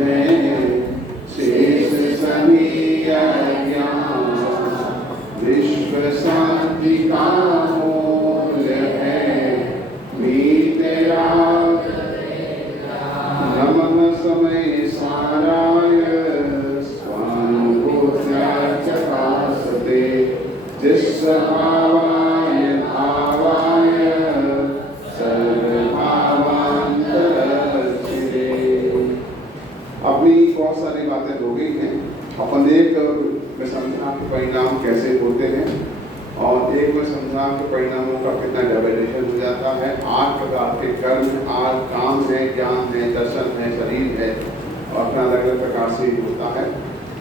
है, शेष सभी अज्ञान, विश्व शांति का मूल्य है, मीत राग नमः समय साराय स्वानुभूत्या चकासते जिस्सभावाय भावाय सर्वभावांतरचिरे। अपनी बहुत सारी बातें हो गई हैं। अपन एक में समझा के परिणाम कैसे होते हैं और एक में समझा के परिणामों का कितना डेवलूशन हो जाता है। 8 प्रकार के कर्म, 8 काम है, ज्ञान है, दर्शन है, शरीर है और अपना अलग अलग प्रकार से होता है।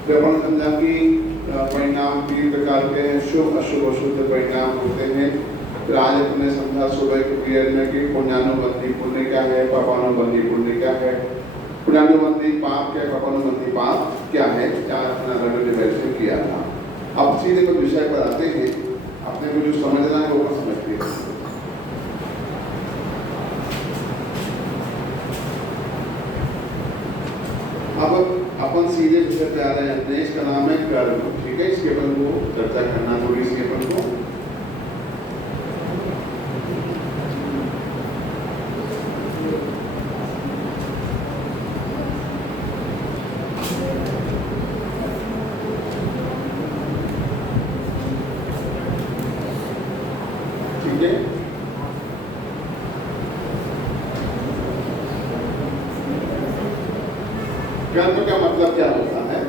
तो अपन समझा कि परिणाम 3 प्रकार के हैं, शुभ अशुभ अशुद्ध परिणाम होते हैं। फिर आज अपने समझा सुबह के पीरियड में कि पुण्यानुबंधी पुण्य क्या है, पापानुबंधी पुण्य क्या है, पुण्यानुबंधी पाप क्या है, पापानुबंधी पाप क्या है, चार अपना अलग अलग डिवेल्यूशन किया था। अब सीधे कुछ विषय पर आते हैं। अपने को जो समझना है वो समझते हैं। अब अपन सीधे विषय पे आ रहे हैं अपने। इसका नाम है कर्म। ठीक है, इसके अपन को चर्चा करना थोड़ी इसके अपन को। ठीक है, कर्म का मतलब क्या होता है?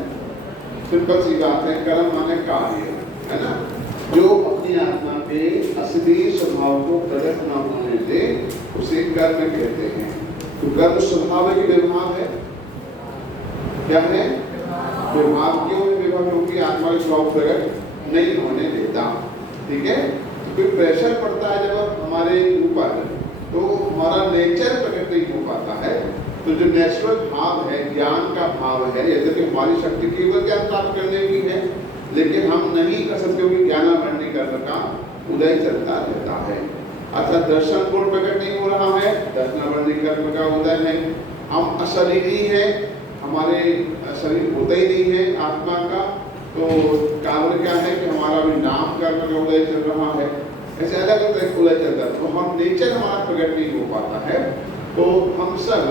सिंपल सी बात है, कर्म माने कार्य, है ना, जो अपनी आत्मा के असली स्वभाव को प्रकट न होने दे उसे कर्म कहते हैं। तो कर्म स्वभाव है कि व्यवहार है? क्या है? व्यवहार। क्यों है व्यवहार? क्योंकि आत्मा के स्वभाव प्रकट नहीं होने देता। ठीक है, तो कोई प्रेशर पड़ता है जब हमारे ऊपर तो हमारा नेचर प्रकट नहीं हो पाता है। तो जो नेचुरल भाव है, ज्ञान का भाव है, यद्यपि हमारी शक्ति केवल ज्ञान प्राप्त करने की है, लेकिन हम नहीं कर सकते क्योंकि ज्ञानावरणी कर्म का उदय चलता रहता है। अर्थात दर्शन गुण प्रकट नहीं हो रहा है, दर्शनावरणी कर्म का उदय है। हम अशरीरी है, हमारे शरीर होता ही नहीं है आत्मा का, तो कारण क्या है कि हमारा भी नाम कर्म का उदय चल रहा है। ऐसे अलग अलग उदय चलता है, तो हम नेचर हमारा प्रकट नहीं हो पाता है। तो हम सब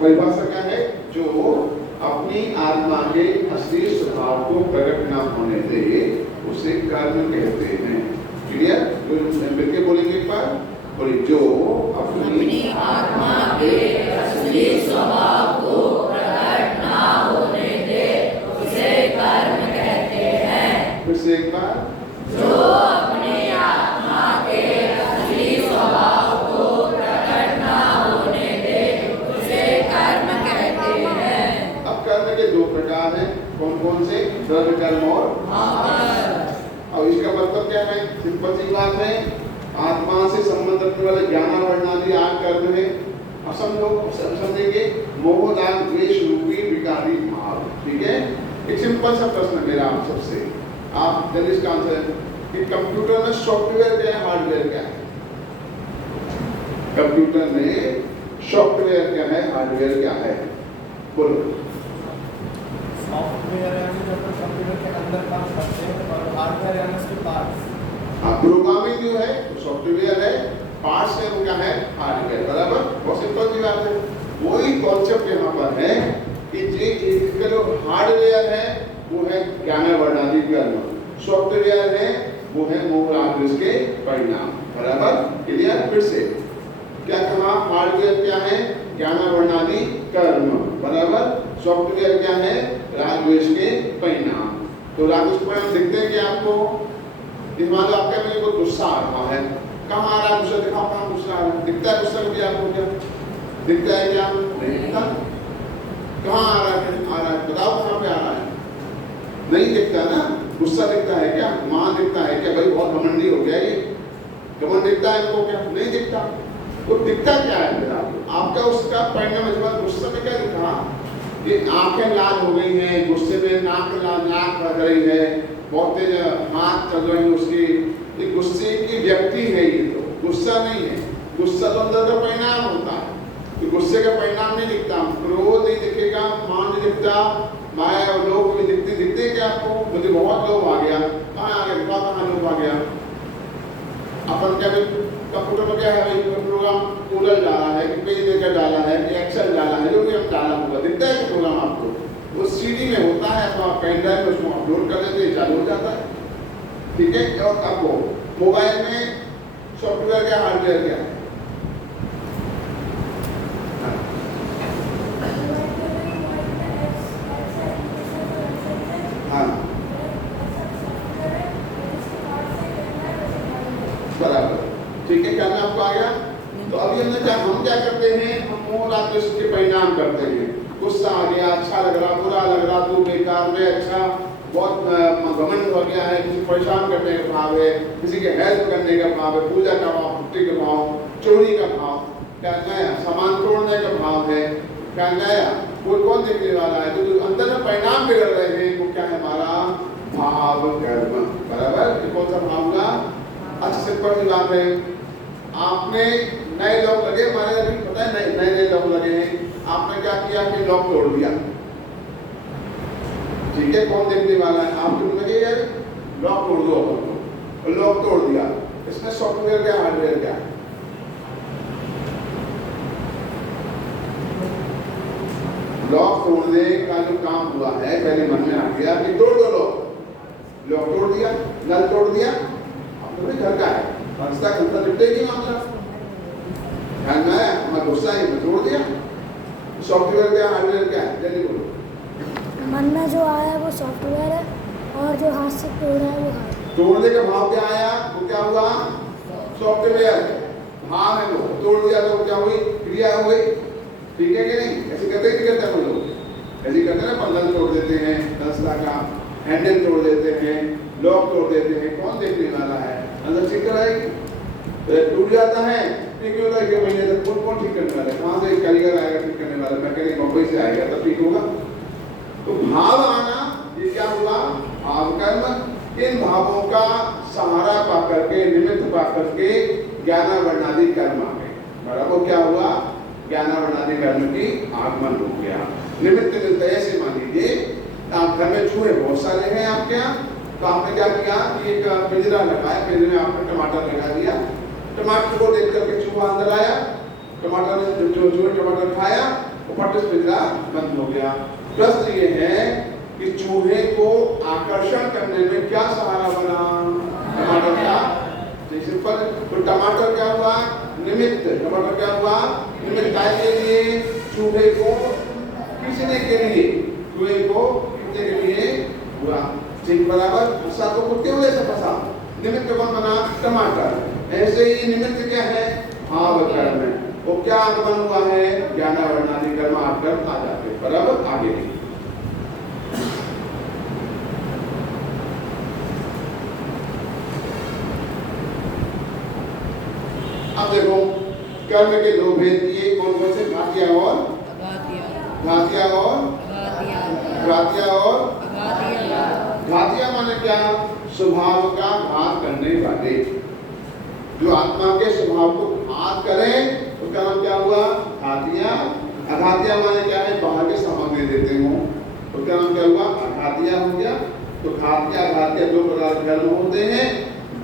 परिभाषा क्या है? जो अपनी आत्मा के असली स्वभाव को प्रकट न होने दे उसे कर्म कहते हैं। क्लियर? मिलके बोलेंगे एक बार, बोलिए। जो अपनी आत्मा के असली स्वभाव को प्रकट न होने दे उसे कर्म कहते हैं। फिर से एक बार। जो अपनी आत्मा के असली स्वभाव को प्रकट न होने दे उसे कर्म कहते हैं। अब कर्म के 2 प्रकार हैं। कौन कौन से? द्रव्य कर्म और महाकर्म। अब इसका मतलब क्या है? सिंपल सी बात है, आत्मा से संबंध रखने वाले ज्ञानावरणादि 8 कर्म है। अब सब लोग समझेंगे मोह राग द्वेष रूपी विकारी भाव। ठीक है, एक सिंपल सा प्रश्न मेरा आप सबसे, आप जल्दी इसका आंसर कि कंप्यूटर में सॉफ्टवेयर क्या है, हार्डवेयर क्या है? कंप्यूटर में सॉफ्टवेयर क्या है, हार्डवेयर क्या है? बोलो। सॉफ्टवेयर है जो कंप्यूटर के अंदर काम करते हैं और हार्डवेयर है उसके पार्ट्स। प्रोग्रामिंग जो है सॉफ्टवेयर है, पार्ट्स है वो क्या है, हार्डवेयर। बराबर, बहुत सिंपल सी बात है। वही कॉन्सेप्ट यहाँ पर है कि जो हार्डवेयर है वो है ज्ञानावरणादि कर्म, सॉफ्टवेयर है वो है मोह राग द्वेष के परिणाम। बराबर, क्लियर? फिर से क्या कहा? हार्डवेयर क्या है? ज्ञानावरणादि कर्म। बराबर, सॉफ्टवेयर क्या है? राग द्वेष के परिणाम। तो राग द्वेष के परिणाम दिखते हैं क्या आपको? मान लो आपके में कोई गुस्सा आ रहा है, कहाँ आ रहा है गुस्सा? दिखाओ कहाँ गुस्सा आ रहा है। दिखता है गुस्सा कभी आपको? क्या दिखता है? क्या नहीं दिखता? कहाँ आ रहा है? आ रहा है, बताओ कहाँ पे आ रहा है? नहीं दिखता ना। गुस्सा दिखता है क्या? मान दिखता है क्या? भाई बहुत घमंडी हो गया ये, घमंड दिखता है इनको क्या? नहीं दिखता। तो दिखता क्या है फिर आपका? उसका परिणाम इस बार गुस्से में क्या दिखा? ये आंखें लाल हो गई हैं, गुस्से में नाक लग रही है, बहुत तेज हाथ चल रहे हैं उसकी। ये गुस्से की व्यक्ति है, ये तो गुस्सा नहीं है। गुस्सा तो अंदर का परिणाम होता है, तो गुस्से का परिणाम नहीं दिखता। क्रोध नहीं दिखे वो लोग कोई दिखते क्या आपको? मुझे बहुत लोग आ गया, कहाँ आ गया, कहाँ लोग आ गया? अपन क्या कंप्यूटर में क्या है भाई, प्रोग्राम कूलर डाला है कि पेज लेकर डाला है कि एक्सेल डाला है, जो भी हम डाला होगा दिखता है कि प्रोग्राम आपको वो सीडी में होता है, तो आप पेन ड्राइव में उसको अपलोड कर देते हैं, चालू हो जाता है। ठीक है। और आपको मोबाइल में सॉफ्टवेयर क्या हार्डवेयर क्या है? हाँ बराबर, ठीक है। क्या आपको आ गया? तो अभी हम क्या करते हैं, हम मोह रात में उसके परिणाम करते हैं। गुस्सा आ गया, अच्छा लग रहा, बुरा लग रहा, तू बेकार में अच्छा, बहुत घमंड हो गया है, किसी परेशान करने का भाव है, किसी के हेल्प करने का भाव है, पूजा का भाव, भक्ति का भाव, चोरी का भाव, क्या नया सामान तोड़ने का भाव है, क्या नया कोई कौन देखने वाला है, तो अंदर में परिणाम बिगड़ रहे हैं, वो क्या है हमारा भाव कर्म। बराबर, कौन सा भाव का? अच्छा सिंपल सी बात है, आपने नए लोग लगे, हमारे अभी पता है नए लोग लगे हैं, आपने क्या किया कि लॉक तोड़ दिया। ठीक है, कौन देखने वाला है? आप जो लगे यार लॉक तोड़ दो, अपन को लॉक तोड़ दिया। इसमें सॉफ्टवेयर क्या हार्डवेयर क्या? लॉक तोड़ने का जो काम हुआ है, पहले मन में आ गया कि तोड़ दो लॉक तोड़ दिया, नल तोड़ दिया, अब तो घर का है, रास्ता खलता निपटेगी मामला, ध्यान में आया, हमारा गुस्सा है तोड़ दिया। सॉफ्टवेयर क्या हार्डवेयर क्या है? जल्दी बोलो। मन में जो आया वो सॉफ्टवेयर है और जो हाथ से तोड़ा है वो हार्डवेयर। तोड़ने का भाव क्या आया, वो क्या हुआ? सॉफ्टवेयर भाव है, वो तोड़ दिया तो क्या हुई? क्रिया हो गई। ठीक है कि नहीं? ऐसे करते ही करते हैं लोग, ऐसे करते हैं ना, पंखा तोड़ देते हैं, रास्ता का हैंडल तोड़ देते हैं, लॉक तोड़ देते हैं, कौन देखने वाला है? अंदर ठीक कराएगी, टूट जाता है, ठीक होता है कि महीने तक कौन ठीक करने वाला है? कहाँ से कारीगर आएगा ठीक करने वाला? मैकेनिक मुंबई से आएगा तब ठीक होगा। तो भाव आना, ये क्या हुआ? भाव कर्म। इन भावों का सहारा पा करके, निमित्त पा करके ज्ञानावर्णादि कर्म आ गए। बराबर, क्या हुआ? ज्ञानावर्णादि कर्म की आगमन हो गया। निमित्त मिलता है, ऐसे मान लीजिए आप घर में चूहे बहुत सारे हैं आपके यहाँ, तो आपने क्या किया कि एक पिंजरा लगाया, पिंजरे में आपने टमाटर लगा दिया, टमाटर को देख करके चूहा अंदर आया, टमाटर ने जो टमाटर खाया, वो पट से पिंजरा बंद हो गया। प्रश्न ये है कि चूहे को आकर्षण करने में क्या सहारा बना? टमाटर का। जैसे पर तो टमाटर क्या हुआ? निमित्त। टमाटर क्या हुआ? निमित्त के लिए, चूहे को खींचने के लिए, चूहे को खींचने के लिए हुआ। ठीक बराबर, फंसा तो कुत्ते हुए से फंसा, निमित्त कौन बना? टमाटर। ऐसे ही निमित्त क्या है? भाव कर्म है। वो क्या आगमन हुआ है? ज्ञानावर्णादि कर्म आकर आ जाते। बराबर, आगे अब देखो कर्म के दो भेद दिए, कौन कौन से? घातिया और घातिया और घातिया और घातिया माने क्या? स्वभाव का घात करने वाले, जो आत्मा के स्वभाव को घात करें, उसका नाम क्या हुआ? घातिया। अघातिया माने क्या है? बाहर के सामग्री देते हो, उसका नाम क्या हुआ? अघातिया हो गया। तो घातिया घातिया दो प्रकार के कर्म होते हैं।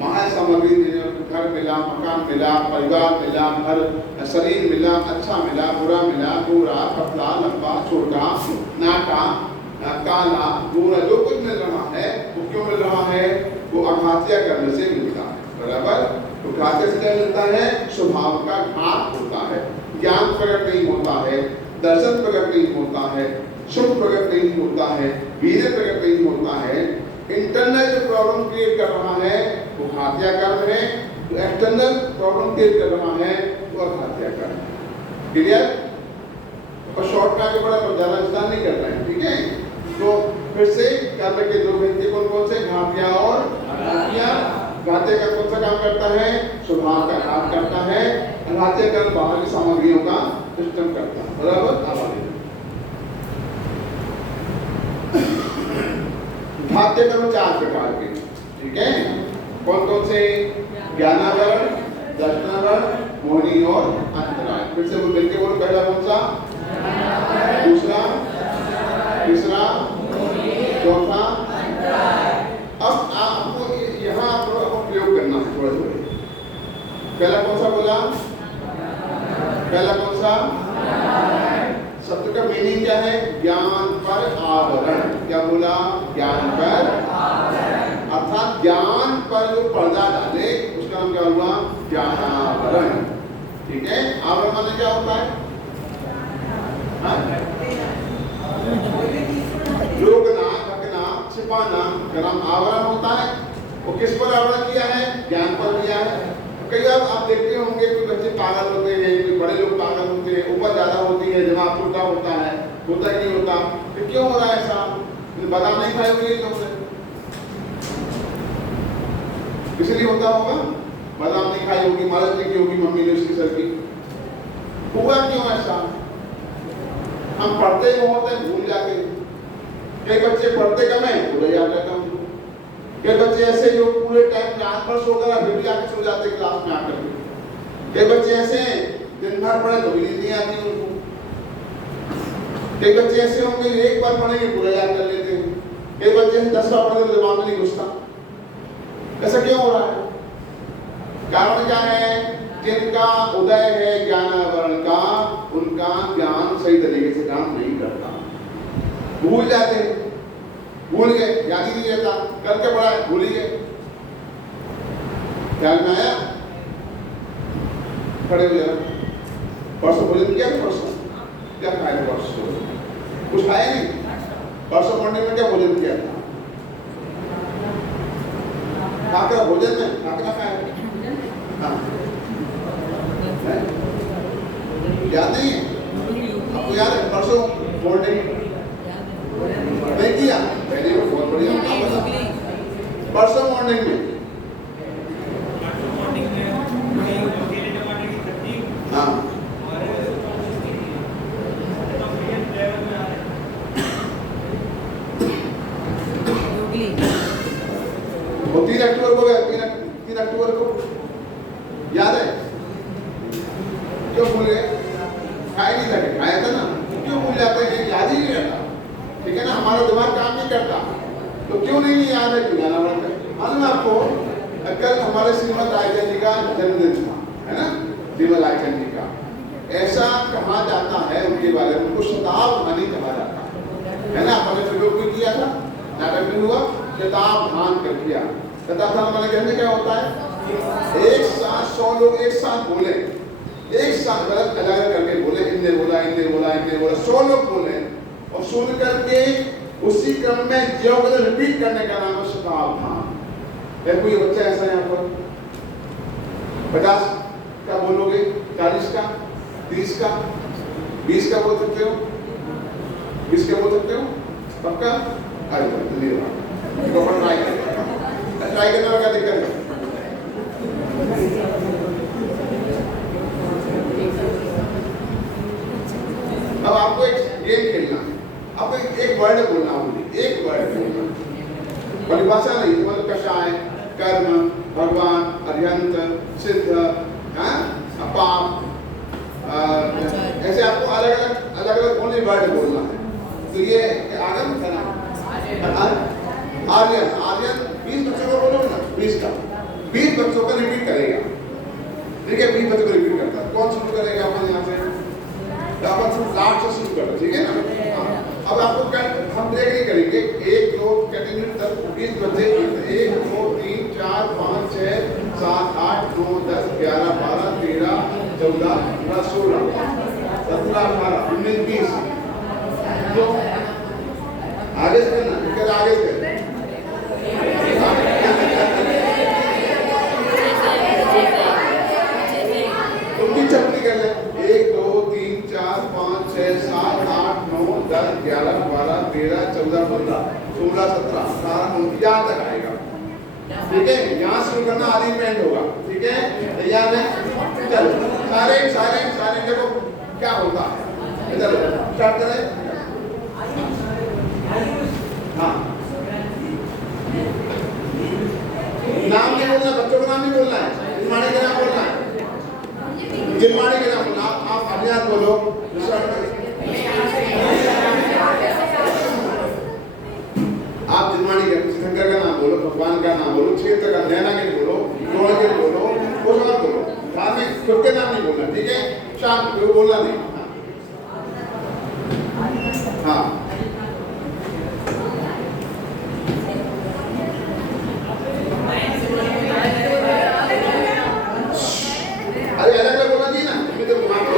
बाहर सामग्री देने, घर मिला, मकान मिला, परिवार मिला, घर शरीर मिला, अच्छा मिला, बुरा मिला, गोरा पतला लंबा छोटा नाटा काला गोरा, जो कुछ मिल रहा है वो क्यों मिल रहा है? वो अघातिया करने से मिलता है। बराबर, तो घातिया से क्या मिलता है? स्वभाव का घात होता है, ज्ञान प्रकट नहीं होता है, दर्शन प्रकट नहीं होता है, सुख प्रकट नहीं होता है, वीर्य प्रकट नहीं होता है। इंटरनल जो प्रॉब्लम क्रिएट कर रहा है वो घातिया कर्म है, तो एक्सटर्नल प्रॉब्लम क्रिएट कर रहा है वो घातिया कर्म है। क्लियर? और शॉर्ट में आगे बड़ा ज्यादा विस्तार नहीं कर रहे हैं, ठीक है? तो फिर से कर्म के दो भेद कौन कौन से? घातिया और अघातिया। घातिया का कौन सा काम करता है? स्वभाव का काम करता है। अघातिया कर्म बाहर की सामग्रियों का सिस्टम करता है। बराबर, आवाज घातिया कर्म 4 प्रकार के, ठीक है? कौन कौन से? ज्ञानावरण, दर्शनावरण, मोहिनी और अंतराय। फिर से वो मिलके बोलो, पहला कौन सा? दूसरा, तीसरा, मीनिंग क्या है? ज्ञान पर आवरण। क्या बोला? ज्ञान पर आवरण, अर्थात ज्ञान पर जो पर्दा डाले उसका नाम क्या हुआ? ज्ञानावरण। ठीक है, आवरण माने क्या होता है? रोकना, ढकना, छिपाना का नाम आवरण होता है। वो किस पर आवरण किया है? ज्ञान पर किया है। कई बार आप देखते होंगे कि बच्चे पागल होते हैं, कोई बड़े लोग पागल होते हैं, ऊपर ज्यादा होती है, दिमाग छोटा होता है, होता नहीं होता। तो क्यों हो रहा है ऐसा? बादाम नहीं खाए हुए लोग ने, इसलिए होता होगा। बादाम नहीं खाई होगी, मालिश नहीं की होगी मम्मी ने उसकी सर की। हुआ क्यों ऐसा? हम पढ़ते बहुत है, भूल जाते हैं। कई बच्चे पढ़ते कम है, भूल जाते कम। कई बच्चे ऐसे जो पूरे टाइम रात भर सोकर फिर भी आके सो जाते क्लास में आकर। कई बच्चे ऐसे हैं दिन भर पढ़े तो भी नींद नहीं आती उनको। कई बच्चे ऐसे होंगे एक बार पढ़ेंगे पूरा याद कर लेते हैं। कई बच्चे 10 बार पढ़े तो दिमाग में नहीं घुसता। ऐसा क्यों हो रहा है? कारण क्या है? जिनका उदय है ज्ञानावरण का, उनका ज्ञान सही तरीके से काम नहीं करता, भूल जाते हैं। भूल गए, याद ही नहीं रहता, करके पढ़ा है, भूल ही गए। ख्याल में आया? खड़े हो जाना। परसों भोजन किया था? परसों क्या खाया था? परसों कुछ खाया नहीं। परसों मंडे में क्या भोजन किया था? खाकर भोजन में खाकर खाया। हाँ, याद नहीं है आपको? याद है? परसों मॉर्निंग नहीं किया? पहले वो बहुत बढ़िया। परसों मॉर्निंग में हाँ वो 3 अक्टूबर को गया। 3 अक्टूबर को याद है? क्यों भूल गए? खाए नहीं था? खाया था ना। क्यों भूल जाते हैं? याद ही नहीं रहता। ठीक है ना, हमारा दिमाग काम नहीं करता। तो क्यों नहीं याद है? क्यों जाना पड़ता है? मालूम है आपको, कल हमारे श्रीमद रायचंद जी का जन्मदिन था, है ना? श्रीमद रायचंद जी का ऐसा कहा जाता है उनके बारे में, उनको शताब्दी कहा जाता है ना? हमने प्रयोग भी किया था, नाटक भी हुआ, शताब्दी कर दिया। शताब्दी मैंने कहने क्या होता है? एक साथ 100 लोग एक साथ बोले, एक साथ गलत अलग करके बोले, इनने बोला, इनने बोला, इनने बोला, 100 लोग बोले और सुन करके उसी क्रम में जो रिपीट करने का नाम है शताब्दी। कोई बच्चा ऐसा यहाँ पर 50 का बोलोगे, 40 का, 30 का, 20 का बोल सकते हो, 20 का बोल सकते हो? पक्का? अरे धन्यवाद। ट्राई करने में क्या दिक्कत है? अब आपको एक गेम खेलना है। आपको एक वर्ड बोलना होगी, एक वर्ड बोलना, परिभाषा नहीं, मतलब कषाय, कर्म, भगवान, अरिहंत, सिद्ध, अपाप, ऐसे आपको अलग अलग ओनली वर्ड बोलना है। तो ये आगम था ना, आर्यन। 20 बच्चों को बोलो ना, 20 का 20 बच्चों का रिपीट करेगा। ठीक है, 20 बच्चों को रिपीट करता है। कौन शुरू करेगा? अपन यहाँ से लास्ट से शुरू करो, ठीक है ना? अब आपको हम ब्रेक नहीं करेंगे। 1 2 कंटिन्यू तक 20 बच्चे 1 2 3 4 5 6 7 8 9 10 11 12 13 14 15 16 17 18 19 20। तो आगे से करना, आगे से तुमकी चपली कर ले। 1 2 3 4 5 6 7 8 9 10 11 12 13 14 15 16 17 18 19 यहाँ तक आएगा। ठीक है, यहाँ शुरू करना, आदि में एंड होगा। ठीक है, तैयार है? चलो सारे देखो क्या होता है। चलो स्टार्ट करें। हाँ, नाम नहीं बोलना, बच्चों का नाम नहीं बोलना है, जिनमाने के नाम बोलना है, जिनमाने के नाम बोलना। आप अपने आप बोलो। आप जिनमाने के शंकर का नाम बोलो, भगवान का नाम बोलो, क्षेत्र का, नैना के बोलो, द्रोण के बोलो, वो सब बोलो। साथ में खुद के नाम नहीं बोलना। ठीक है, शांत बोलना नहीं। हाँ अरे अलग अलग बोलना चाहिए ना, अभी तो वहाँ पे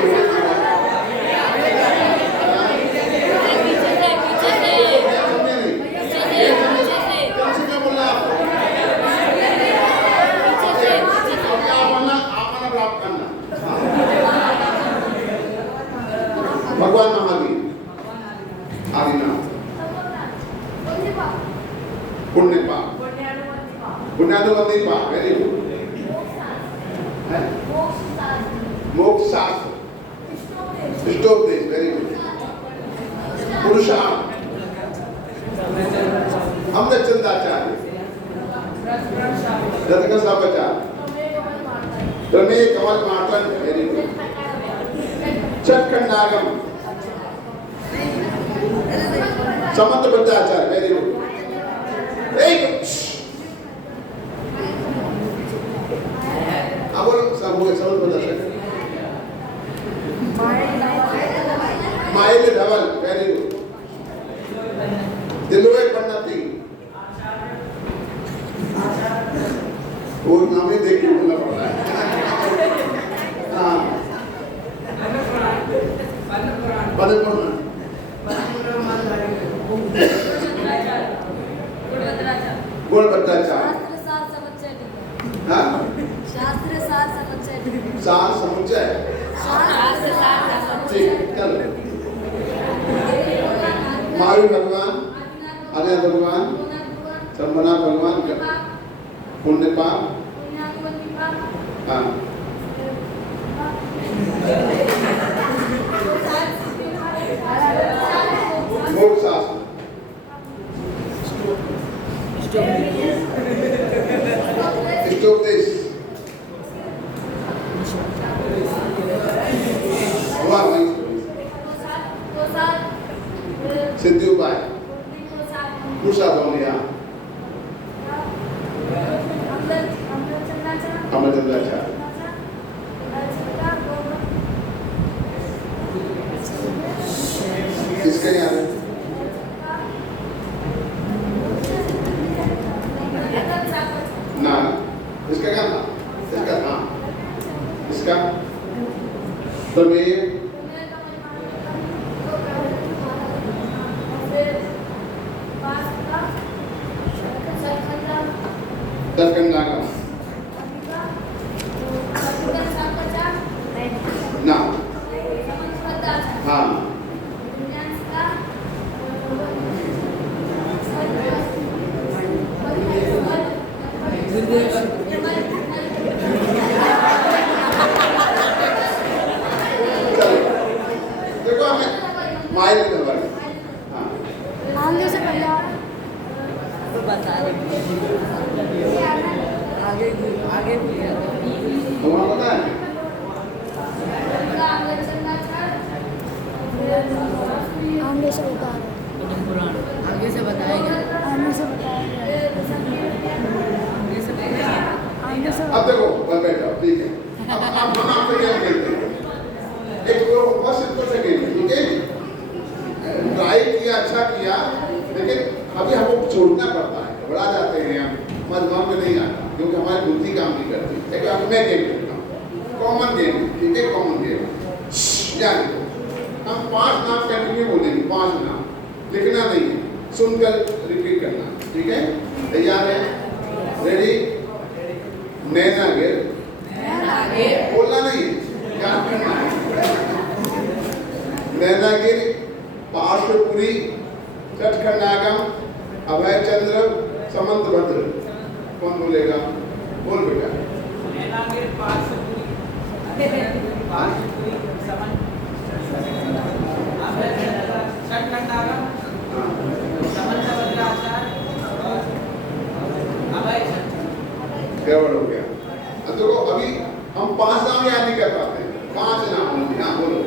पीछे से समझे नहीं, कम से कम बोलना आपको, आप बोलना प्राप्त करना। भगवान महावीर आदिनाथ पुण्य पाप पुण्यानुबंधी पाप, वेरी गुड। मोक्ष शास्त्र इष्टोपदेश, वेरी गुड। पुरुषार्थ अमृतचंदाचार्य रत्नसाचार्य प्रमेय कमल मातन, वेरी गुड। चटखंडागम समंत भट्टाचार्य, वेरी गुड। एक अब सब हो समझ बता सकते माइल धवल, वेरी गुड। दिलवे पन्नती, वो नाम ही देख के बोलना पड़ रहा है। हाँ पद पुराण गुणवत्ताचार्य, हाँ सार समुच्चय, ठीक चल। महावीर भगवान, अनंत भगवान, शंभुनाथ भगवान, पुण्य पाप, हाँ मोक्ष शास्त्र इष्टोपदेश, सिद्धि उपाय, कुशादौनिया, अमरचंद्राचार्य, किसके यहाँ है? ना इसका क्या था? इसका था इसका प्रमेय दशकंडागम ना, हाँ देखो हमें माइल धवल, हाँ आगे से पहले बता रहे आगे आगे तुम्हारा पता है? आगे से बता रहे आगे से बताएगा आगे से बताया आगे से अब देखो बैठो, ठीक है। अब हम आपसे क्या खेलते हैं? एक बहुत सिंपल सा गेम है, ठीक है? ट्राई किया, अच्छा किया, लेकिन अभी हमको छोड़ना पड़ता है, घबरा जाते हैं हम, मजबूर में नहीं आता क्योंकि हमारी बुद्धि काम नहीं करती। एक अब मैं गेम खेलता हूँ, कॉमन गेम, ठीक है? कॉमन गेम याद रखो, हम 5 नाम कंटिन्यू बोलेंगे, 5 नाम लिखना नहीं है, सुनकर रिपीट करना, ठीक है? तैयार है? रेडी? नैना गिर, बोलना नहीं, याद करना है। नैना गिर, पार्श्वपुरी, चटखंडागम, अभय चंद्र, समंत भद्र। कौन बोलेगा? बोल बेटा। गड़बड़ हो गया। अब देखो अभी हम 5 नाम याद नहीं कर पाते, 5 नाम होंगे। हाँ बोलो।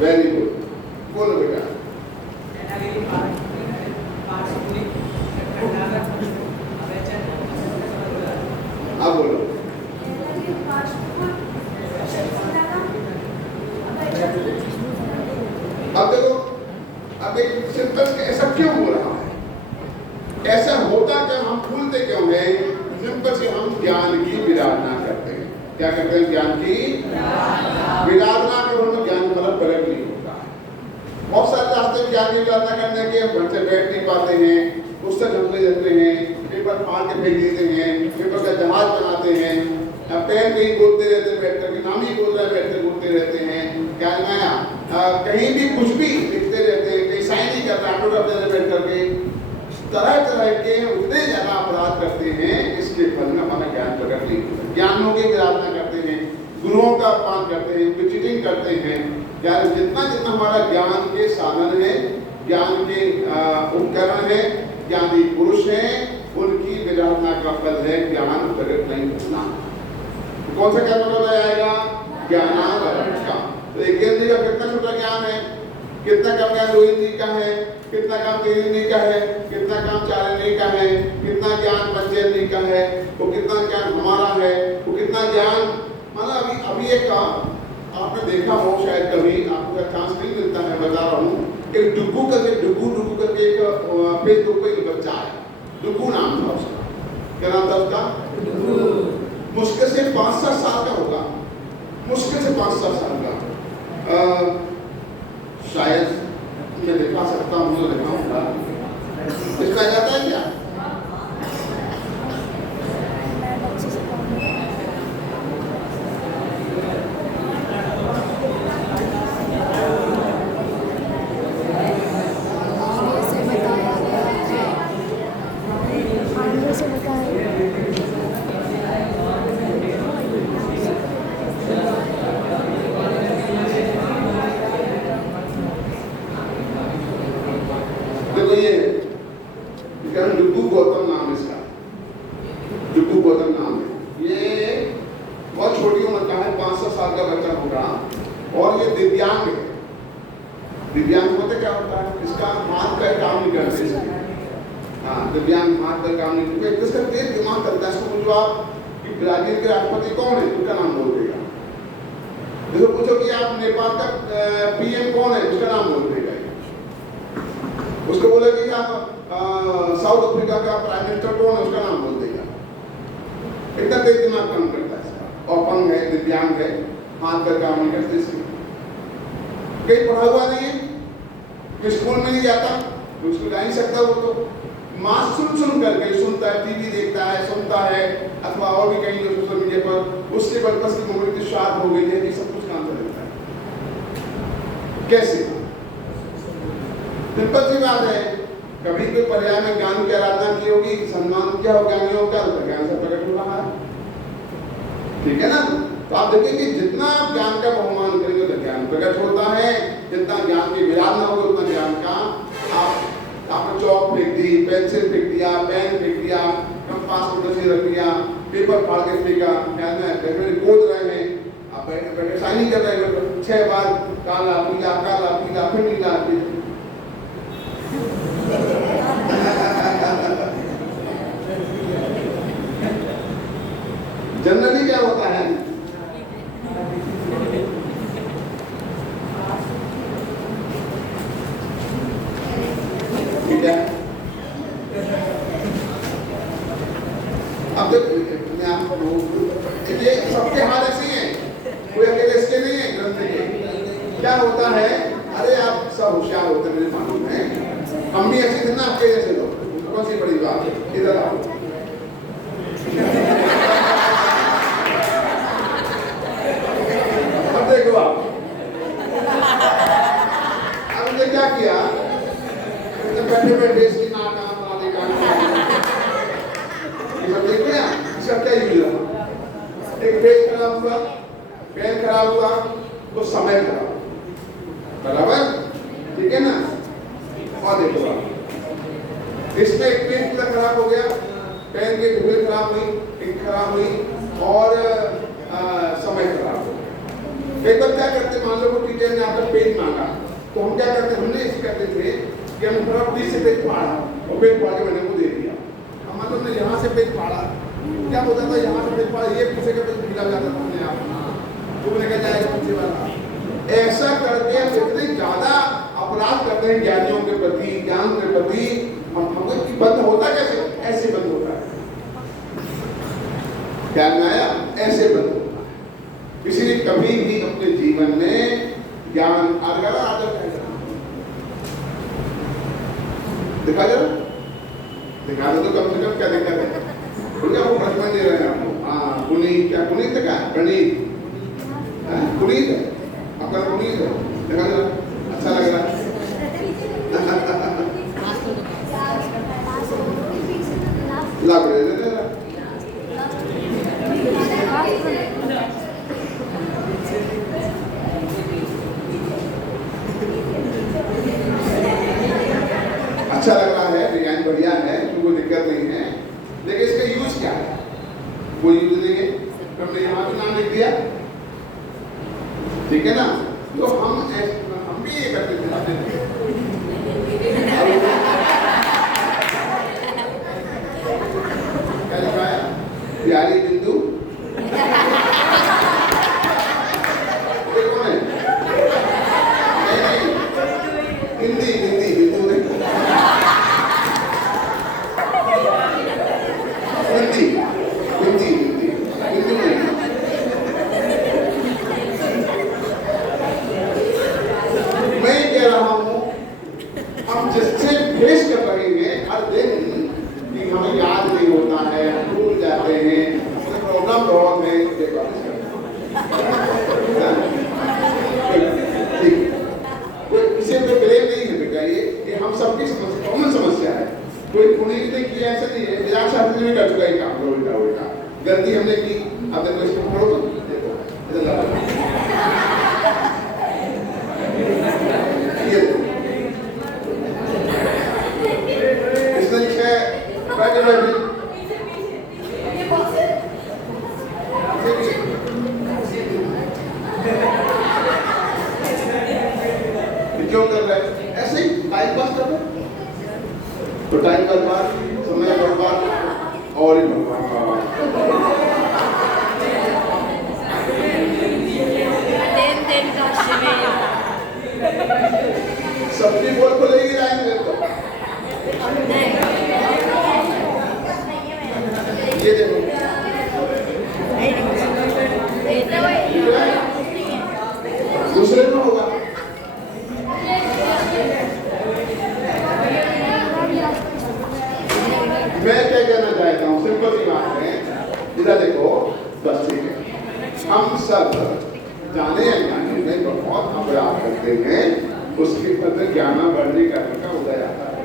वेरी गुड, बोलो बेटा। अब बोलो। अब देखो, अब एक सिंपल ऐसा क्यों हो रहा है? ऐसा होता क्या, हम भूलते क्यों हैं? सिंपल से हम ज्ञान की विराधना करते हैं। क्या करते हैं? ज्ञान की विराधना करो तो ज्ञान मतलब प्रकट नहीं होता है। बहुत सारे रास्ते ज्ञान की विराधना करने के घर से बैठ नहीं पाते हैं, पुस्तक ढूंढते रहते हैं, पेपर फाड़ के फेंक देते हैं, पेपर का जहाज बनाते हैं, पेन कहीं बोलते रहते हैं, बैठ करके नाम ही बोल रहे हैं, बैठ कर बोलते रहते हैं, क्या नया कहीं भी कुछ भी लिखते रहते हैं, कहीं साइन ही कर रहे हैं, ऑटोग्राफ दे रहे बैठ करके, तरह तरह के उतने ज्यादा अपराध करते हैं, इसके फल में हमारा ज्ञान प्रकट नहीं होता। ज्ञानों की विराधना करते हैं, गुरुओं का अपमान करते हैं, चीटिंग करते हैं। ज्ञान जितना जितना हमारा ज्ञान के साधन है, ज्ञान के उपकरण है, ज्ञानी पुरुष हैं, उनकी विराधना का फल है ज्ञान प्रकट नहीं होना। कौन सा ज्ञान प्रकट आएगा? ज्ञानावरण का। तो एक ज्ञान का कितना छोटा ज्ञान है, कितना कम ज्ञान 2 इंद्रिय का है, कितना काम 3 इंद्रिय का है, कितना काम 4 इंद्रिय का है, कितना ज्ञान 5 इंद्रिय का है, वो कितना ज्ञान हमारा है, वो कितना ज्ञान मतलब अभी एक आपने देखा हो शायद, कभी आपको चांस नहीं मिलता है, बता रहा हूँ, एक डुगू करके एक फेसबुक पे एक बच्चा है, डुगू नाम था उसका। क्या नाम था उसका? मुश्किल से 5-7 साल का होगा, मुश्किल से 5-7 साल का, शायद मैं दिखा सकता हूँ, तो दिखाऊंगा। इसका जाता है क्या? डुगू गौतम नाम इसका, डुगू गौतम नाम है। ये बहुत छोटी उम्र का है, 5-7 साल का बच्चा होगा, और ये दिव्यांग है। दिव्यांग होते क्या होता है? इसका हाथ का काम नहीं करते इसके, हाँ दिव्यांग हाथ का काम नहीं करते, इसका तेज दिमाग चलता है। इसको पूछो आप कि ब्राजील के राष्ट्रपति कौन है, उसका नाम बोल देगा। देखो पूछो कि आप नेपाल का पीएम कौन है, उसका नाम बोल देगा। उसको बोले कि आप साउथ अफ्रीका का प्राइम मिनिस्टर कौन है, उसका नाम बोल देगा। इतना तेज दिमाग काम करता है इसका। अपंग है, दिव्यांग है, हाथ का काम नहीं करते इसके, कहीं पढ़ा हुआ नहीं है, स्कूल में नहीं जाता, उसको जा नहीं सकता। वो तो माँ सुन करके सुनता है, टीवी देखता है, सुनता है, अथवा और भी कहीं सोशल मीडिया पर उसके पर्पस की मोबाइल शार्प हो गई है कि सब कुछ काम कर लेता है। कैसे? सिंपल सी बात है, कभी कोई पर्याय में ज्ञान की आराधना की होगी, सम्मान किया हो ज्ञानियों का, तो ज्ञान से प्रकट हो रहा है। ठीक है ना? तो आप देखिए कि जितना आप ज्ञान का बहुमान करेंगे तो ज्ञान प्रकट होता है, जितना ज्ञान की विराधना होगी उतना ज्ञान का आपने चौक फेंक दी, पेंसिल फेंक दिया, पेन फेंक दिया, कंपास को से रख दिया, पेपर फाड़ के फेंका, खोज रहे हैं, आप बैठे बैठे साइन कर रहे हैं, 6 बार काला पीला काला पीला फिर नीला। जनरली क्या होता है, ठीक है, अब मैं आपको ये सबके हाल ऐसे ही हैं, कोई अकेले इसके नहीं है ग्रंथ के। क्या होता है, अरे आप सब होशियार होते मुझे मालूम है, हम भी ऐसे थे ना आपके जैसे लोग। कौन सी बड़ी बात है, इधर आओ। अब देखो आप, अब हमने क्या किया, बैठे बैठे इसकी नाक बनाने का देख लिया, इसका क्या यूज रहा? एक पेज खराब हुआ, पेन खराब हुआ, तो समय खराब, बराबर, ठीक है ना? और देखो इसमें एक पेन पूरा खराब हो गया, पेन की टिफिन खराब हुई, इंक खराब हुई, और समय खराब हो गया। एक बार क्या करते, मान लो टीचर ने आपका पेन मांगा, तो हम क्या करते, हमने ऐसे करते थे कि हम थोड़ा 20 से पेज फाड़ा और पेज फाड़ के मैंने को दे दिया। मतलब ने यहाँ से पेज फाड़ा, क्या होता था, यहाँ से पेज फाड़ा, ये पीछे का पेज मिला जाता था अपने आप, तुमने क्या जाएगा पीछे वाला। ऐसा करके इतनी ज्यादा अपराध करते हैं ज्ञानियों के प्रति, ज्ञान के प्रति, हमें बंद होता कैसे? ऐसे बंद होता है। ख्याल में आया? ऐसे बंद होता है। इसलिए कभी भी अपने जीवन में ज्ञान आदर दिखा जरा, दिखा दो तो कम से कम क्या दिक्कत है? उनका वो प्रश्न दे रहे हैं आपको। हाँ, पुनीत, क्या पुनीत है? क्या प्रणीत? पुनीत है आपका, पुनीत है। देखा जरा, अच्छा लग रहा है। लाभ दे दे जरा। अच्छा लग रहा है, डिजाइन बढ़िया है, कोई दिक्कत नहीं है, लेकिन इसका यूज क्या है? कोई यूज नहीं है। हमने यहाँ भी नाम लिख दिया, ठीक है ना? तो हम भी ये करते थे। क्या लिखा है? प्यारी बिंदु। कौन है? नहीं, हिंदी हिंदी बिंदु नहीं, हिंदी हिंदी हिंदी बिंदु नहीं। मैं कह रहा हूं, हम जिससे भेष कर रहेंगे हर दिन कि हमें याद नहीं होता है, भूल जाते हैं, प्रॉब्लम बहुत है। इसे तो ब्लेम नहीं है बेटा, ये हम सबकी कॉमन समस्या है। कोई पुनीत ने किया ऐसा नहीं है, विराट शास्त्री ने कर चुका है काम, उल्टा उल्टा गलती हमने की। अब देखो इसको पढ़ो, देखो इसने लिखा है क्यों कर रहे हैं? ऐसे ही टाइम पास कर रहे हैं, तो टाइम बर्बाद, समय बर्बाद और ही बर्बाद। सब्जी बोल को लेगी जाएंगे तो ये देखो, दूसरे में होगा। मैं क्या कहना चाहता हूँ, सिंपल सी बात है, इधर देखो, बस ठीक है। हम सब जाने अनजाने में बहुत अपराध करते हैं, उसके पद ज्ञान बढ़ने करने का उदय आता है।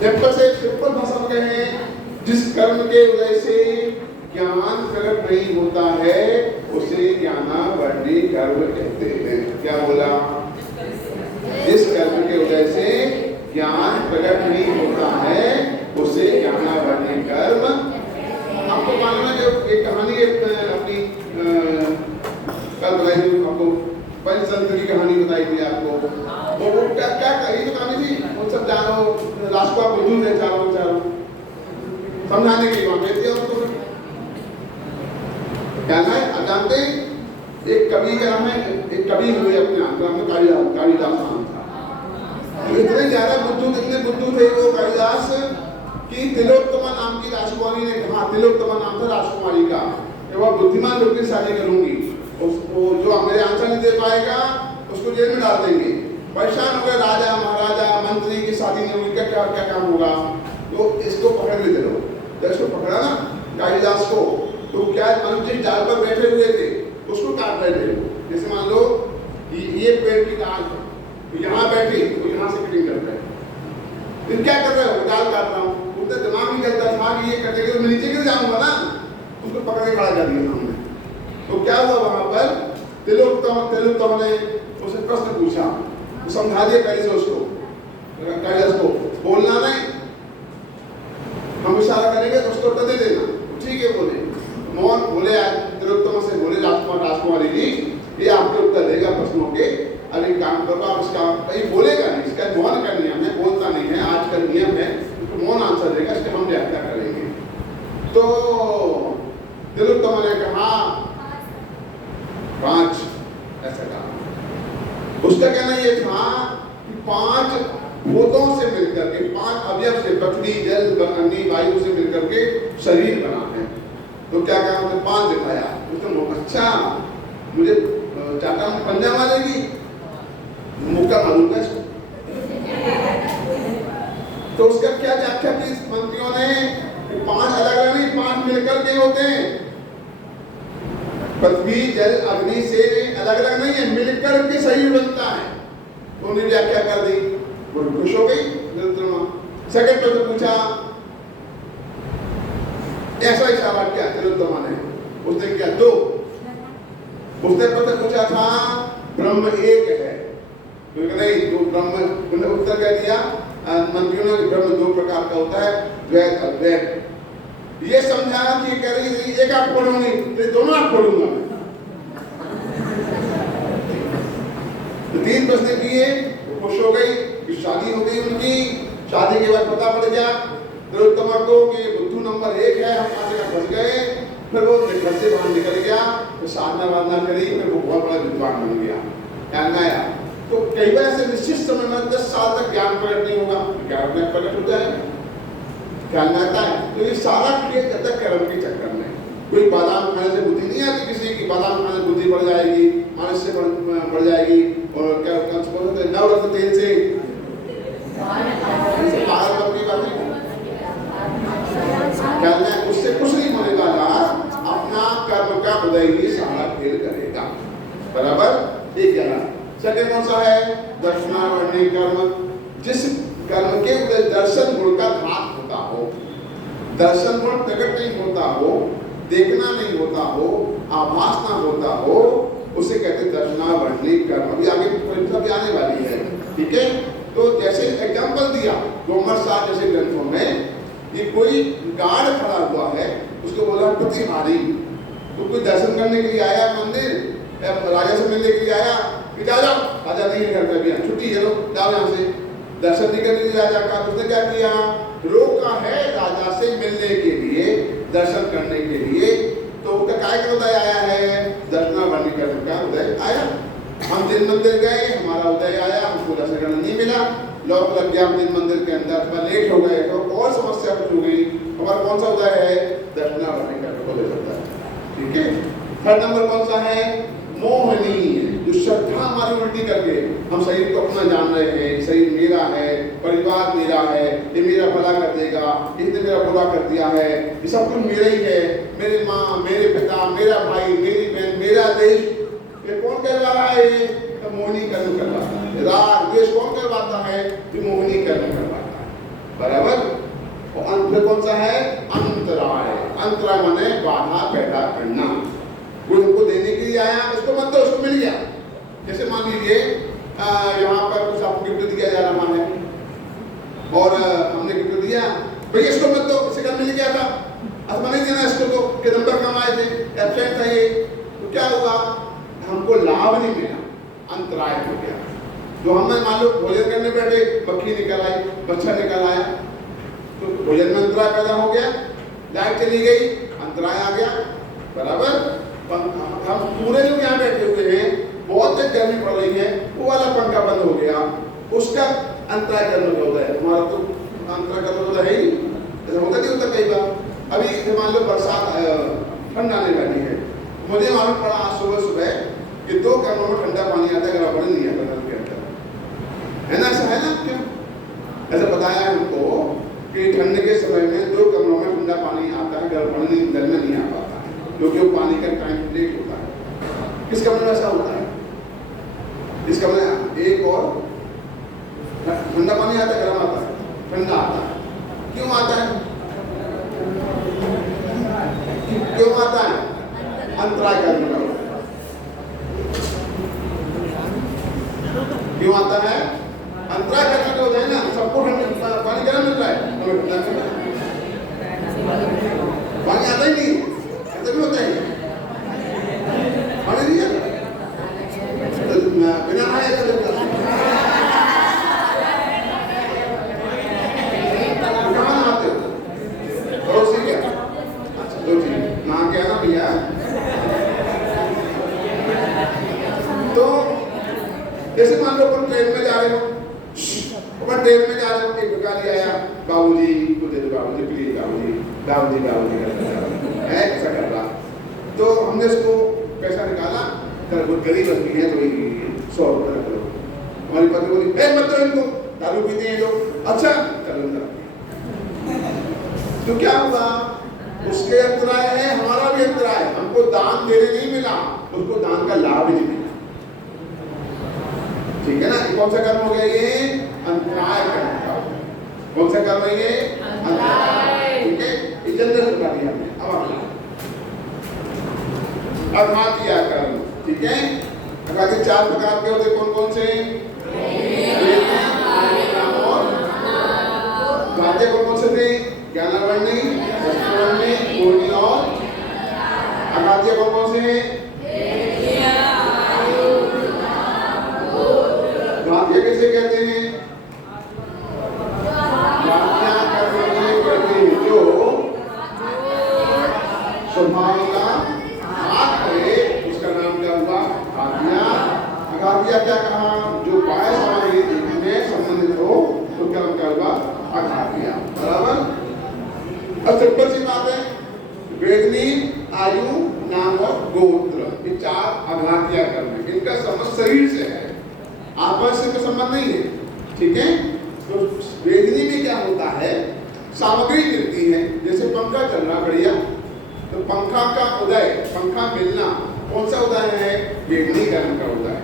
सिंपल से सिंपल भाषा में कहें, जिस कर्म के उदय से ज्ञान प्रकट नहीं होता है उसे ज्ञानावर्णी कर्म कहते हैं। क्या बोला? जिस कर्म के उदय से ज्ञान प्रकट नहीं होता है उसे ज्ञानावर्णी कर्म। आपको मालूम है कि एक कहानी अपनी कल बताई थी आपको, पंचतंत्र की कहानी बताई थी आपको। तो वो क्या क्या कही तो कहानी थी, वो सब जानो लास्ट को आप बुद्धू थे चारों समझाने के लिए वहां भेज दिया उसको। क्या है आप जानते हैं? एक कवि का नाम है, एक कवि हुए अपने नाम में कालिदास नाम था। इतने ज्यादा बुद्धू, इतने बुद्धू थे वो कालिदास कि तिलोत्तमा नाम की राजकुमारी ने कहा, तिलोत्तमा नाम था राजकुमारी का, कि वह बुद्धिमान लोग की शादी करूंगी, उसको जो मेरे आंसर नहीं दे पाएगा उसको जेल में डाल देंगे। परेशान हो गए राजा महाराजा, मंत्री की शादी नहीं होगी, क्या क्या काम होगा? तो इसको पकड़ लेते लोग। जब इसको पकड़ा ना कालिदास को, तो क्या मनुष्य डाल पर बैठे हुए थे उसको काट रहे थे। जैसे मान लो ये पेड़ की डाल यहाँ बैठी, तो यहाँ से कटिंग कर रहे हैं। फिर क्या कर रहे हो? डाल काट रहा हूँ। उनका दिमाग में चलता था कि ये करने के तो मैं नीचे गिर जाऊंगा ना, उसको पकड़ के खड़ा कर दिया हमने। तो क्या हुआ वहां पर? तिलोत्तम ने उसे प्रश्न पूछा, तो समझा दिया कैसे उसको, कालिदास को बोलना नहीं, हम इशारा करेंगे तो उसको उत्तर दे देना। ठीक है बोले, मौन बोले, तिलोत्तमा से बोले राजकुमारी जी ये आपके उत्तर देगा प्रश्नों के, अब एक काम करो आप इसका कहीं बोलेगा नहीं, इसका मौन का नियम है, बोलता नहीं है, आज का नियम है, तो मौन आंसर देगा, इसके हम व्याख्या करेंगे। तो तिलोत्तमा ने कहा 5, ऐसा कहा। उसका कहना ये था कि 5 भूतों से मिलकर के, 5 अवयव से, पृथ्वी, जल, अग्नि, वायु से मिलकर के शरीर बना है। तो क्या कहा उसने? 5 दिखाया। उसने अच्छा मुझे चाटा में पंजा मारेगी, मुक्का मारूंगा इसको। तो उसका क्या व्याख्या की मंत्रियों ने? 5 अलग अलग नहीं, 5 मिलकर के होते हैं। पृथ्वी, जल, अग्नि से अलग अलग नहीं है, मिलकर के शरीर बनता है। तो उन्हें व्याख्या कर दी, वो खुश हो गई त्रिलोत्तमा। सेकंड प्रश्न पूछा, ऐसा इशारा किया त्रिलोत्तमा ने। उसने क्या? 2। उसने प्रश्न पूछा था ब्रह्म एक है, तो नहीं, तो ब्रह्म, उन्होंने उत्तर क्या दिया मंत्रियों ने? ब्रह्म 2 प्रकार का होता है, द्वैत अद्वैत। ये समझाया कि कह रही थी एक आंख खोलूंगी, तो दोनों आंख खोलूंगा। तो 3 प्रश्न किए, खुश हो गई, शादी हो गई उनकी। शादी के बाद पता पड़ गया त्रिलोत्तमा को कि बुद्धू नंबर 1 है, हम 5 जगह फंस गए। फिर वो घर से बाहर निकल गया, तो साधना वाधना करी, फिर वो बहुत बड़ा विद्वान बन गया, ज्ञान आया। तो कई बार ऐसे निश्चित समय में 10 साल तक ज्ञान प्रकट नहीं होगा, ज्ञान में प्रकट हो जाएगा, ज्ञान आता है। तो ये सारा खेल करता है कर्म के चक्कर में। कोई बादाम खाने से बुद्धि नहीं आती किसी की, बादाम खाने से बुद्धि बढ़ जाएगी, मानस से बढ़ जाएगी, और क्या बोलते हैं नवरत्न तेल से उससे कुछ नहीं होने वाला, अपना कर्म का उदय ही सारा खेल करेगा। बराबर? एक है। सेकंड कौन सा है? दर्शनावरणी कर्म, जिस कर्म के उदय दर्शन गुण का घात होता हो, दर्शन गुण प्रकट नहीं होता हो, देखना नहीं होता हो, आभास ना होता हो, उसे कहते दर्शनावरणी कर्म। अभी आगे परीक्षा भी आने वाली है, ठीक है? तो जैसे एग्जाम्पल दिया गोमर साहब जैसे ग्रंथों में, ये कोई गार्ड खड़ा हुआ है, उसको बोला प्रतिहारी, तो कोई दर्शन करने के लिए आया मंदिर, राजा से मिलने के लिए आया, कि जाओ राजा नहीं है घर पे, अभी छुट्टी है, लोग जाओ यहाँ से। दर्शन नहीं करने के लिए राजा का, उसने क्या किया? रोका है राजा से मिलने के लिए, दर्शन करने के लिए। तो उसका काय का उदय आया है? दर्शनावरणी कर्म का उदय आया। हम जिन मंदिर गए, हमारा उदय आया, हमको दर्शन करना नहीं मिला, लौट लग गया हम जिन मंदिर के अंदर, थोड़ा लेट हो गए, तो और समस्या कुछ हो गई, हमारा कौन सा उदय है? दर्शनावरणी कर्म को ले सकता है, ठीक है? थर्ड नंबर कौन सा है? मोहनी, जो श्रद्धा हमारी उल्टी करके हम शरीर को अपना जान रहे हैं, शरीर मेरा है, परिवार मेरा है, ये मेरा भला कर देगा, इसने मेरा बुरा कर दिया है, ये सब कुछ मेरा ही है, मेरी माँ, मेरे पिता, मेरा भाई, मेरी बहन, मेरा देश, ये कौन करवा है? तो मोहनी कर्म करवाता है। राग द्वेष कौन करवाता है? जो मोहनी कर्म करवाता है। बराबर? और अंत कौन सा है? अंतराय। अंतराय माने बाधा पैदा करना। कोई उनको देने के लिए आया, उसको मत दो, उसको मिल गया। जैसे मान लीजिए यहाँ पर कुछ आपको गिफ्ट दिया जा रहा है, और हमने गिफ्ट दिया, भाई इसको मत दो, इसे कल मिल गया था, अब नहीं देना इसको, तो के नंबर कम आए थे, एब्सेंट था ये, तो क्या हुआ? हमको लाभ नहीं मिला, अंतराय हो गया। जो हमें मान लो भोजन करने बैठे, मक्खी निकल आई, बच्चा निकल आया, तो भोजन में अंतराय पैदा हो गया, लाइट चली गई, अंतराय आ गया। बराबर? हम पूरे लोग यहाँ बैठे हुए हैं, बहुत तेज गर्मी पड़ रही है, वो वाला पंखा बंद हो गया, उसका अंतराय कर्म होता है। हमारा तो अंतराय कर्म होता है ही, ऐसा होता नहीं होता कई बार। अभी मान लो बरसात, ठंड आने वाली है, मुझे मालूम पड़ा आज सुबह सुबह कि 2 कमरों में ठंडा पानी आता है, गर्म पानी नहीं आता नल के अंदर, है ना? ऐसा है ना? क्यों ऐसा बताया हमको कि ठंड के समय में 2 कमरों में ठंडा पानी आता है, गर्म पानी नल में नहीं आ पाता है, क्योंकि वो पानी का टाइम लेट होता है। किस कमरे में ऐसा होता है? इस कमरे में एक और ठंडा पानी आता है, गर्म आता है, ठंडा आता है। क्यों आता है? क्यों आता है? अंतराय कर्म का। क्यों आता है? अंतराय कर्म का होता है ना। सबको पानी गर्म मिल रहा है, हमें ठंडा मिल रहा है, पानी आता ही नहीं, ऐसा भी होता है, पानी नहीं आता, बिना नहाए ऐसा लगता है। कहाँ नहाते हो? पड़ोसी क्या? अच्छा, दो चीज नहा के आना भैया। तो जैसे मान लो अपन ट्रेन में जा रहे हो, मैं ट्रेन में जा रहा हूँ, एक भिखारी आया, बाबूजी को दे दो, बाबूजी प्लीज, बाबूजी बाबूजी बाबूजी करता है, ऐसा कर रहा। तो हमने उसको पैसा निकाला, कर बहुत गरीब आदमी है तो 100 रुपये रख लो। हमारी पत्नी बोली मत दो इनको, दारू पीते हैं लोग। अच्छा चलो, तो क्या हुआ, उसके अंतराय है, हमारा भी अंतराय है। हमको दान देने नहीं मिला, उसको दान का लाभ नहीं मिला। ठीक है ना, कौन सा कर्म हो गया ये? अंतराय कर्म का। कौन सा कर्म है ये? अंतराय। ठीक है, ये जनरल बता दिया हमने। अब अगला अघातिया कर्म। ठीक है, अघातिया 4 प्रकार के होते, कौन कौन से? घातिया कौन कौन से थे? ज्ञानावर्णी, वस्तुवर्णी, पूर्णी और अघातिया कौन कौन से हैं? घातिया किसे कहते हैं? घातिया कर्म कहते हैं जो स्वभाव का घात करे, उसका नाम क्या हुआ? घातिया। अघातिया क्या कहा? जो बाह्य सामग्री में संबंधित हो, तो क्या नाम क्या हुआ? अघातिया। बराबर। अब सिंपल सी बात है, वेदनी, आयु, नाम और गोत्र, ये 4 अघातिया कर्म है। इनका संबंध शरीर से है, आपस से तो संबंध नहीं है। ठीक है, तो वेदनी में क्या होता है? सामग्री मिलती है, जैसे पंखा चल रहा बढ़िया, तो पंखा का उदय, पंखा मिलना, कौन सा उदय है? वेदनी कर्म का उदय।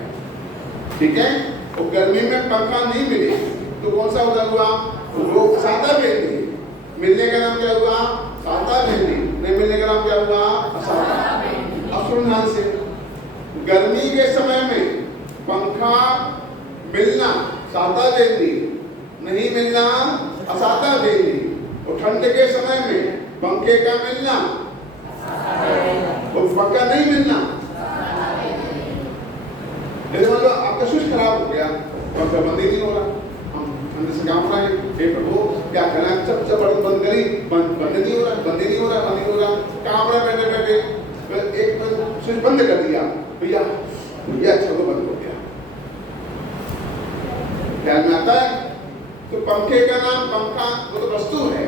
ठीक है, तो गर्मी में पंखा नहीं मिले तो कौन सा उदय हुआ? वो सादा वेदनी। मिलने का नाम क्या हुआ? सादा वेदनी। नहीं मिलने का नाम क्या हुआ? असादा। अब सुन ध्यान से, गर्मी के समय में पंखा मिलना सादा वेदनी, नहीं मिलना असादा वेदनी। और ठंड के समय में पंखे का मिलना तो पंखा नहीं मिलना। जैसे मतलब आपका स्विच खराब हो गया, पंखा बंद ही नहीं हो रहा, हम अंदर से काम रहे, हे प्रभु क्या करना, सब बटन बंद करी, बंद नहीं हो रहा, बंद नहीं हो रहा, बंद नहीं हो रहा, काम रहा बैठे बैठे, एक स्विच बंद कर दिया, भैया भैया अच्छा वो बंद हो गया। ध्यान में आता है? तो पंखे का नाम पंखा, वो तो वस्तु है,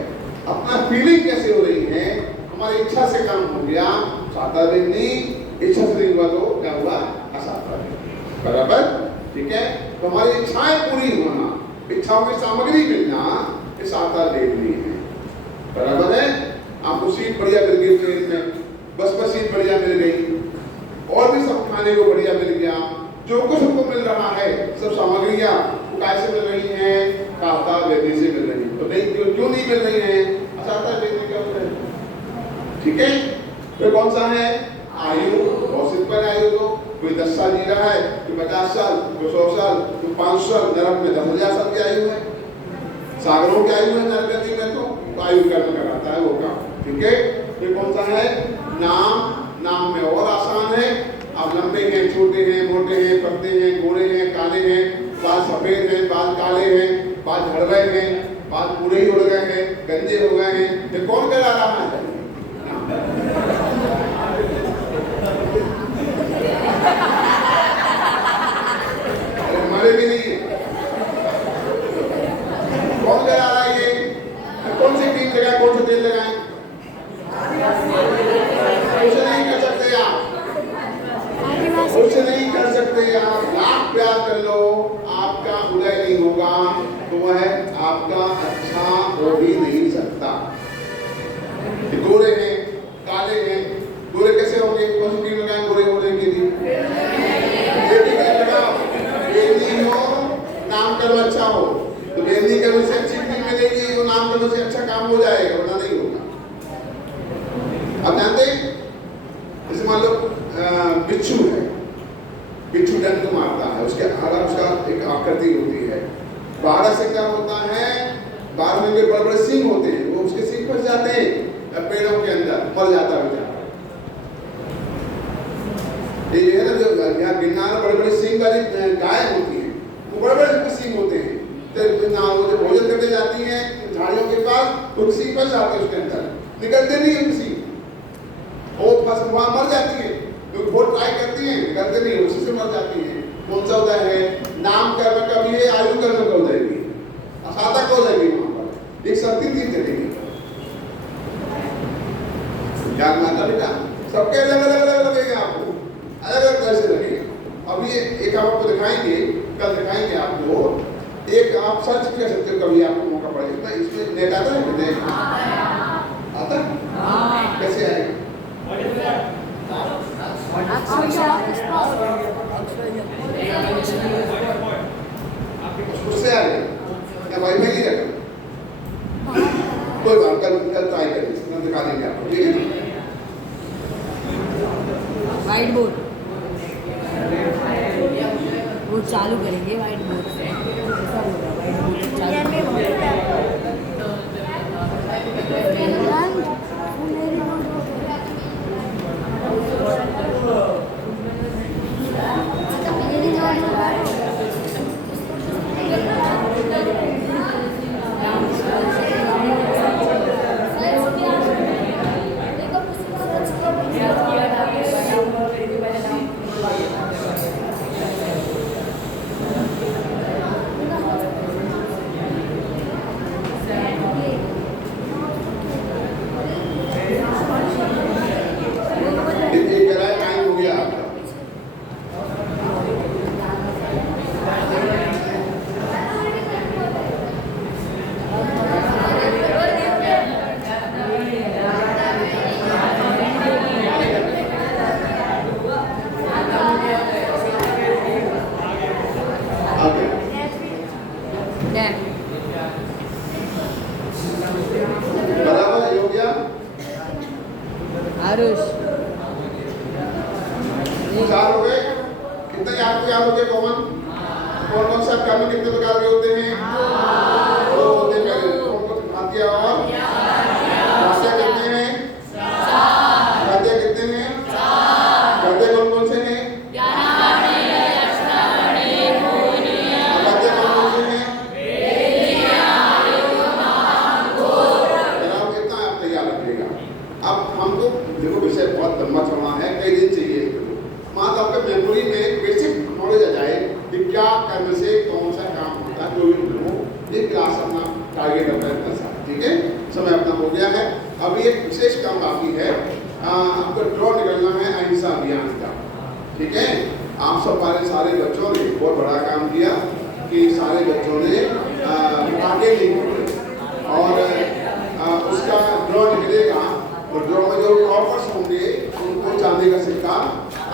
अपना फीलिंग कैसे हो रही है, हमारी इच्छा से काम हो गया, सादा वेदनी। इच्छा से नहीं हुआ तो क्या हुआ? असादा वेदनी। बराबर। ठीक है, तो हमारी इच्छाएं पूरी होना, इच्छाओं की सामग्री मिलना, ये सादा वेदनी है। बराबर है। आपको सीट बढ़िया मिल गई ट्रेन में, बस में सीट बढ़िया मिल गई, और भी सब खाने को बढ़िया मिल गया, जो कुछ हमको मिल रहा है सब सामग्रियां कैसे मिल रही हैं? सादा वेदनी से मिल रही है। तो नहीं, क्यों नहीं मिल रही है? असादा वेदनी क्या होता है? ठीक है, तो कौन सा है? आयु। बहुत सिंपल आयु, तो कोई 10 साल जी रहा है, कोई 50 साल, कोई 100 साल, कोई 500 साल, नरक में 10,000 साल की आयु है, सागरों की आयु है नरक में, तो आयु कर्म कराता है वो काम। ठीक है, ये कौन सा है? नाम। नाम में और आसान है, आप लंबे हैं, छोटे हैं, मोटे हैं, पतले हैं, गोरे हैं, काले हैं, बाल सफेद हैं, बाल काले हैं, बाल झड़ रहे हैं, बाल पूरे ही उड़ गए हैं, गंजे हो गए हैं, ये कौन करा रहा है? हमारे भी नहीं है, कौन करा रहा है ये? कौन सी क्रीम लगाए, कौन सा तेल लगाए? कुछ नहीं कर सकते आप, कुछ नहीं कर सकते आप, लाख प्यार कर लो, आपका उदय नहीं होगा, तो वह आपका अच्छा हो भी नहीं सकता। गोरे हैं, काले हैं, गोरे कैसे होंगे? कौन सी क्रीम लगाएं गोरे होने के लिए? वेदनी हो, नाम कर्म अच्छा हो, तो वेदनी कर्म से अच्छी क्रीम मिलेगी, वो नाम कर्म से अच्छा काम हो जाएगा, वरना नहीं होगा। अब जानते हैं, जैसे मान लो बिच्छू है, बिच्छू डंक मारता है, उसके आगे उसका एक आकृति होती है, 12 से क्या होता है? 12 में बड़े बड़े सींग होते हैं, वो उसके सींग फंस जाते हैं पेड़ों के अंदर, मर जाता है बेचारा। ये है ना, जो यहाँ गिरनार बड़े बड़े सींग वाली गाय होती है, वो बड़े बड़े सींग होते हैं, तो भोजन करने जाती हैं झाड़ियों के पास, तो सींग फंस जाते हैं उसके अंदर, निकलते नहीं है सींग, वो फंस वहाँ मर जाती है, तो बहुत ट्राई करती हैं, निकलते नहीं, उसी से मर जाती है। कौन सा उदय है? नाम कर्म का भी है, आयु कर्म का उदय भी है। आपको दिखाएंगे, कल दिखाएंगे आपको। एक आप सर्च कर सकते हो, कभी आपको मौका पड़े। इसमें नेट आता है कितने आता कैसे आएगा? उससे आएगा या वाईफाई नहीं रखा? कोई बात, कल ट्राई करेंगे, दिखा देंगे आपको, ठीक है? व्हाइट बोर्ड वो चालू करेंगे, व्हाइट बोर्ड से ऐसा होगा, व्हाइट बोर्ड बराबर हो गया? आरुष 4 हो गए। कितने आपको याद हो गए कॉमन? कौन कौन सा कर्म कितने प्रकार के होते हैं? 2 होते हैं। कौन कौन आद्य और वास्य कितने हैं? 4। आद्य कितने हैं? 4। आद्य कौन कौन से हैं? देखो विषय बहुत लंबा चौड़ा है, कई दिन चाहिए इसको। मात्र आपके मेमोरी में बेसिक नॉलेज आ जाए कि क्या करने से कौन सा काम होता है, जो भी लोगों ये क्लास अपना टारगेट अपना इतना सा, ठीक है? समय अपना हो गया है। अभी एक विशेष काम बाकी है, आपको ड्रॉ निकलना है अहिंसा अभियान का, ठीक है? आप सब हमारे सारे बच्चों ने बहुत बड़ा काम किया कि सारे बच्चों ने आगे लिखे और उसका ड्रॉ निकलेगा। और ड्रॉ में जो टॉपर्स होंगे उनको चांदी का सिक्का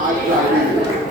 आज प्राइज मिलेगा।